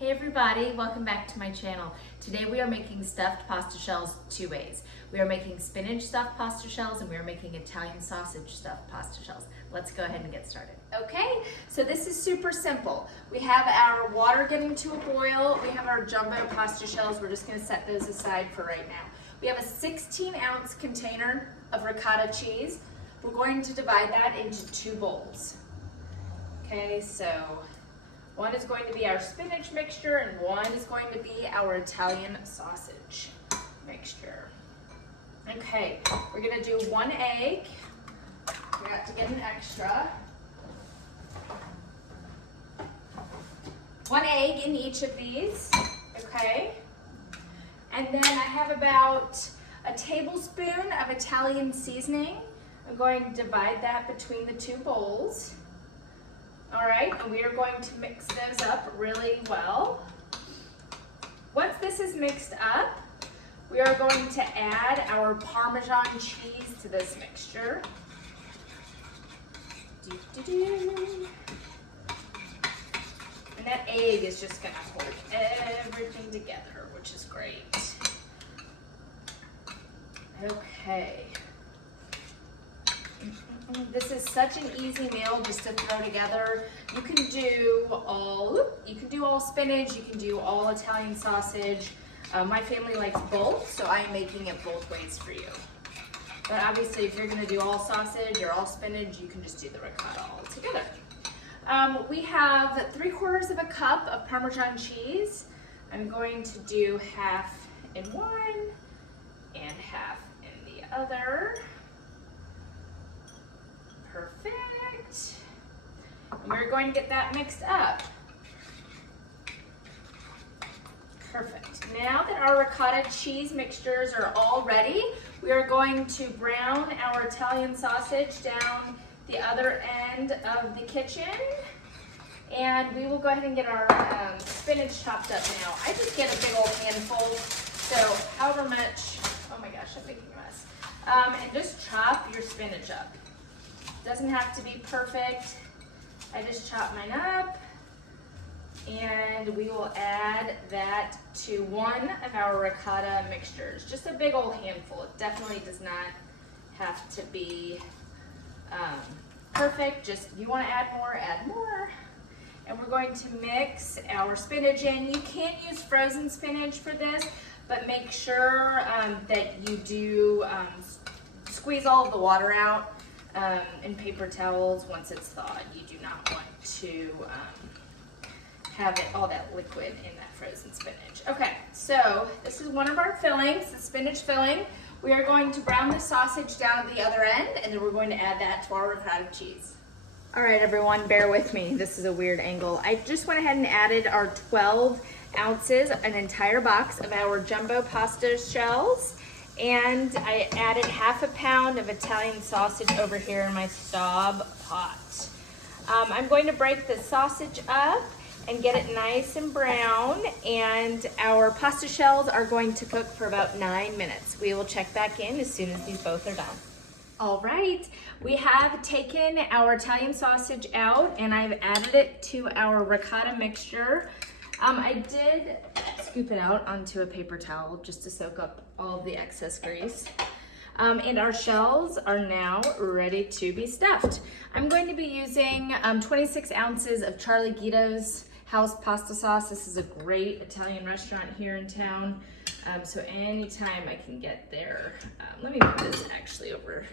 Hey everybody, welcome back to my channel. Today we are making stuffed pasta shells two ways. We are making spinach stuffed pasta shells and we are making Italian sausage stuffed pasta shells. Let's go ahead and get started. Okay, so this is super simple. We have our water getting to a boil. We have our jumbo pasta shells. We're just gonna set those aside for right now. We have a 16-ounce container of ricotta cheese. We're going to divide that into two bowls. Okay, so one is going to be our spinach mixture and one is going to be our Italian sausage mixture. Okay, we're gonna do one egg. We got to get an extra. One egg in each of these, okay? And then I have about a tablespoon of Italian seasoning. I'm going to divide that between the two bowls. All right, and we are going to mix those up really well. Once this is mixed up, we are going to add our Parmesan cheese to this mixture. And that egg is just gonna hold everything together, which is great. Okay. This is such an easy meal just to throw together. You can do all spinach, you can do all Italian sausage. My family likes both, so I am making it both ways for you. But obviously if you're gonna do all sausage or all spinach, you can just do the ricotta all together. We have 3/4 of a cup of Parmesan cheese. I'm going to do half in one and half in the other. Perfect. And we're going to get that mixed up. Perfect. Now that our ricotta cheese mixtures are all ready, we are going to brown our Italian sausage down the other end of the kitchen. And we will go ahead and get our spinach chopped up now. I just get a big old handful, so however much, oh my gosh, I'm making a mess. And just chop your spinach up. Doesn't have to be perfect. I just chop mine up and we will add that to one of our ricotta mixtures. Just a big old handful. It definitely does not have to be perfect. Just if you want to add more, add more. And we're going to mix our spinach in. You can use frozen spinach for this, but make sure that you do squeeze all of the water out in paper towels once it's thawed. You do not want to have all that liquid in that frozen spinach. Okay, so this is one of our fillings, the spinach filling. We are going to brown the sausage down at the other end, and then we're going to add that to our ricotta cheese. All right, everyone, bear with me. This is a weird angle. I just went ahead and added our 12 ounces, an entire box of our jumbo pasta shells. And I added half a pound of Italian sausage over here in my Staub pot. I'm going to break the sausage up and get it nice and brown, and our pasta shells are going to cook for about 9 minutes. We will check back in as soon as these both are done. All right, we have taken our Italian sausage out and I've added it to our ricotta mixture. I did scoop it out onto a paper towel just to soak up all of the excess grease. And our shells are now ready to be stuffed. I'm going to be using 26 ounces of Charlie Guido's house pasta sauce. This is a great Italian restaurant here in town. So anytime I can get there. Let me put this actually over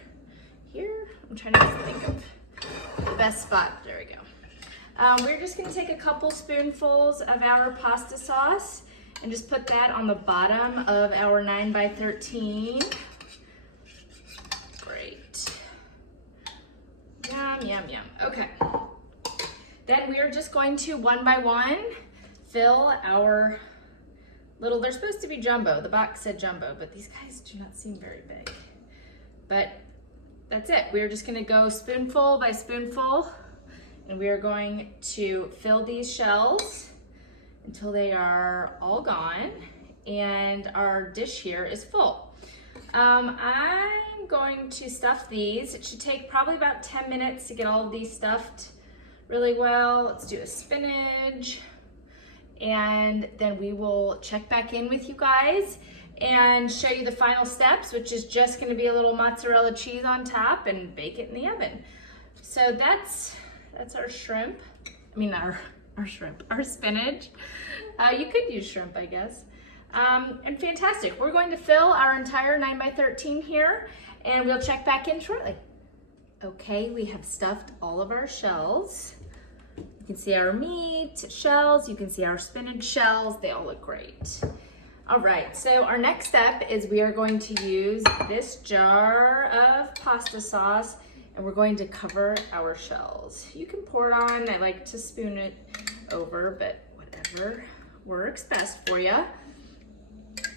here. I'm trying to think of the best spot. There we go. We're just gonna take a couple spoonfuls of our pasta sauce and just put that on the bottom of our 9x13. Great. Yum, yum, yum. Okay. Then we are just going to, one by one, fill our little, they're supposed to be jumbo. The box said jumbo, but these guys do not seem very big. But that's it. We're just gonna go spoonful by spoonful. And we are going to fill these shells until they are all gone and our dish here is full. I'm going to stuff these. It should take probably about 10 minutes to get all of these stuffed really well. Let's do a spinach and then we will check back in with you guys and show you the final steps, which is just gonna be a little mozzarella cheese on top and bake it in the oven. So that's our shrimp. I mean, our shrimp, our spinach. You could use shrimp, I guess. And fantastic. We're going to fill our entire 9 by 13 here, and we'll check back in shortly. Okay, we have stuffed all of our shells. You can see our meat shells, you can see our spinach shells, they all look great. All right, so our next step is we are going to use this jar of pasta sauce, and we're going to cover our shells. You can pour it on, I like to spoon it over, but whatever works best for you.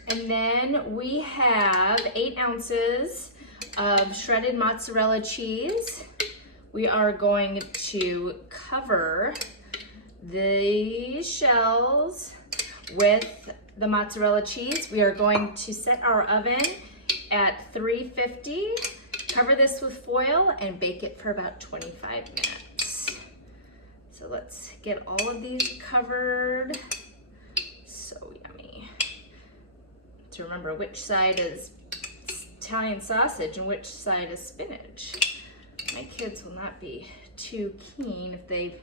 And then we have 8 ounces of shredded mozzarella cheese. We are going to cover the shells with the mozzarella cheese. We are going to set our oven at 350, cover this with foil, and bake it for about 25 minutes. So let's get all of these covered. So yummy. To remember which side is Italian sausage and which side is spinach. My kids will not be too keen if they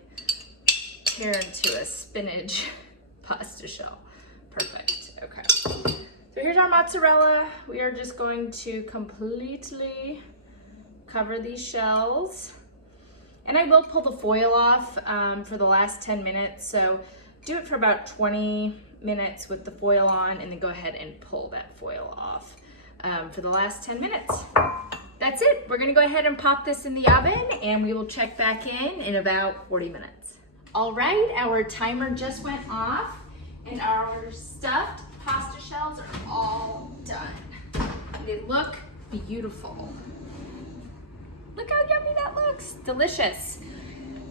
tear into a spinach pasta shell. Perfect, okay. So here's our mozzarella. We are just going to completely cover these shells. And I will pull the foil off for the last 10 minutes. So do it for about 20 minutes with the foil on, and then go ahead and pull that foil off for the last 10 minutes. That's it. We're gonna go ahead and pop this in the oven, and we will check back in about 40 minutes. All right, our timer just went off, and our stuffed pasta shells are all done. They look beautiful. Look how yummy that looks. Delicious.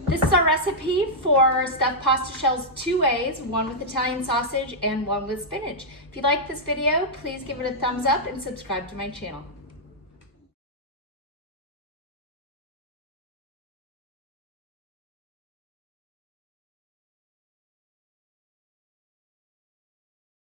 This is our recipe for stuffed pasta shells 2 ways, one with Italian sausage and one with spinach. If you like this video, please give it a thumbs up and subscribe to my channel.